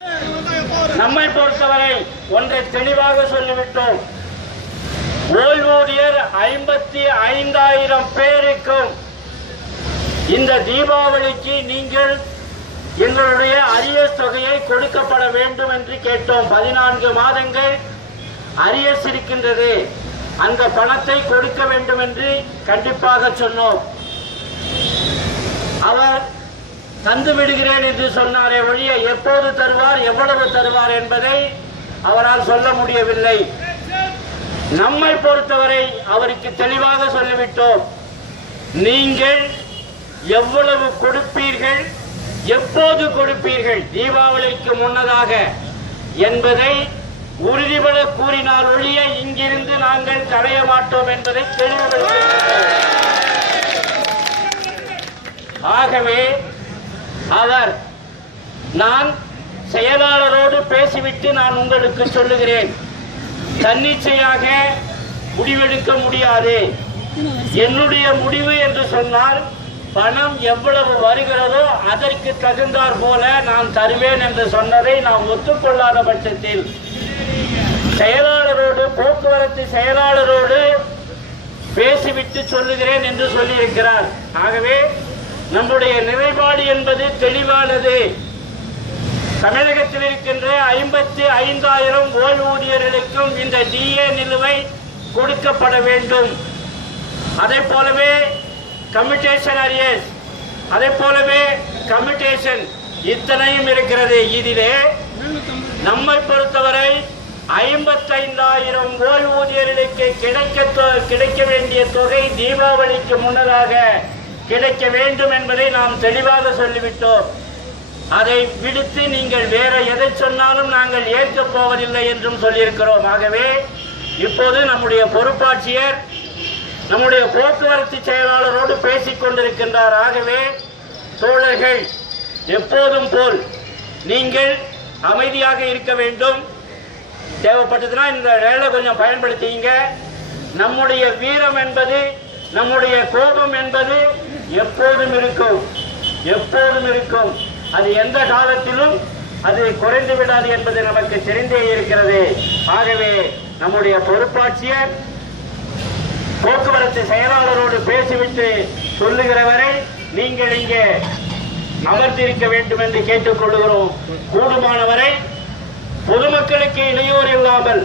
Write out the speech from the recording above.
நம்மை பொறுத்தவரை ஒன்றை தெளிவாக சொல்லிவிட்டோம். ஓய்வூதியர் 55,000 பேருக்கும் இந்த தீபாவளிக்கு நீங்கள் எங்களுடைய அரியஸ் தொகையை கொடுக்கப்பட வேண்டும் என்று கேட்டோம். 14 மாதங்கள் அரியஸ் இருக்கின்றது, அந்த பணத்தை கொடுக்க வேண்டும் என்று கண்டிப்பாக சொன்னோம். அவர் தந்து விடுகிறேன் என்று சொன்னாரே ஒழிய எப்போது தருவார், எவ்வளவு தருவார் என்பதை அவரால் சொல்ல முடியவில்லை. நம்மை பொறுத்தவரை அவருக்கு தெளிவாக சொல்லிவிட்டோம். நீங்கள் எவ்வளவு கொடுப்பீர்கள், எப்போது கொடுப்பீர்கள், தீபாவளிக்கு முன்னதாக என்பதை உறுதிபட கூறினால் ஒழிய இங்கிருந்து நாங்கள் களைய மாட்டோம் என்பதை தெளிவுபடுத்துகிறோம். ஆகவே அவர் நான் செயலாளரோடு பேசிவிட்டு நான் உங்களுக்கு சொல்லுகிறேன், தன்னிச்சையாக முடிவெடுக்க முடியாது. என்னுடைய முடிவு என்று சொன்னால் பணம் எவ்வளவு வருகிறதோ அதற்கு தகுந்தார் போல நான் தருவேன் என்று சொன்னதை நாம் ஒத்துக்கொள்ளாத பட்சத்தில் செயலாளரோடு, போக்குவரத்து செயலாளரோடு பேசிவிட்டு சொல்லுகிறேன் என்று சொல்லியிருக்கிறார். ஆகவே நம்முடைய நிலைப்பாடு என்பது தெளிவானது. தமிழகத்தில் இருக்கின்ற 55,000 ஓய்வூதியர்களுக்கும் இந்த டிஏ நிலுவை கொடுக்கப்பட வேண்டும். அதை போலவே கம்யூட்டேஷன் அரியர்ஸ், அதை போலவே கம்யூட்டேஷன் இத்தனையும் இருக்கிறது. இதிலே நம்மை பொறுத்தவரை 55,000 ஓய்வூதியர்களுக்கு கிடைக்க வேண்டிய தொகை தீபாவளிக்கு முன்னதாக கிடைக்க வேண்டும் என்பதை நாம் தெளிவாக சொல்லிவிட்டோம். அதை விடுத்து நீங்கள் வேற எதை சொன்னாலும் நாங்கள் ஏற்கப் போவதில்லை என்றும் சொல்லியிருக்கிறோம். ஆகவே இப்போது நம்முடைய பொறுப்பாட்சியர் நம்முடைய போக்குவரத்து செயலாளரோடு பேசிக் கொண்டிருக்கின்றார். ஆகவே தோழர்கள் எப்போதும் போல் நீங்கள் அமைதியாக இருக்க வேண்டும். தேவைப்பட்டதுன்னா இந்த வேலை கொஞ்சம் பயன்படுத்திங்க. நம்முடைய வீரம் என்பது, நம்முடைய கோபம் என்பது எப்போதும் இருக்கும், எப்போதும் இருக்கும். அது எந்த காலத்திலும் அது குறைந்து விடாது என்பது நமக்கு தெரிந்தே இருக்கிறது. ஆகவே நம்முடைய பொறுப்பாட்சியர் போக்குவரத்து செயலாளரோடு பேசிவிட்டு சொல்லுகிறவரை நீங்கள் இங்கே அமர்ந்திருக்க வேண்டும் என்று கேட்டுக்கொள்கிறோம். கூடுமானவரை பொதுமக்களுக்கு இடையூறு இல்லாமல்